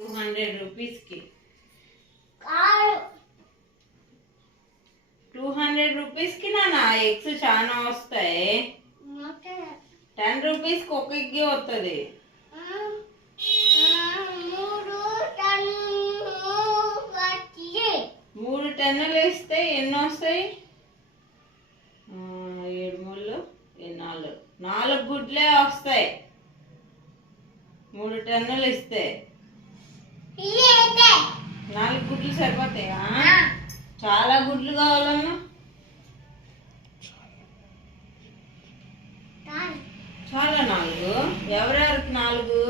200 రూపీస్కి 200 రూపీస్కి నాన్న ఎగ్స్ చాలా వస్తాయి. 10 రూపీస్కి ఒక ఎగ్ వస్తుంది. 3 టన్నులు ఇస్తే ఎన్ని వస్తాయి? 7 ముళ్ళు 4 గుడ్లే వస్తాయి. 3 టన్నులు ఇస్తే 4 గుడ్లు సరిపోతాయా? చాలా గుడ్లు కావాలన్నా చాలా 4. ఎవరెవరికి 4?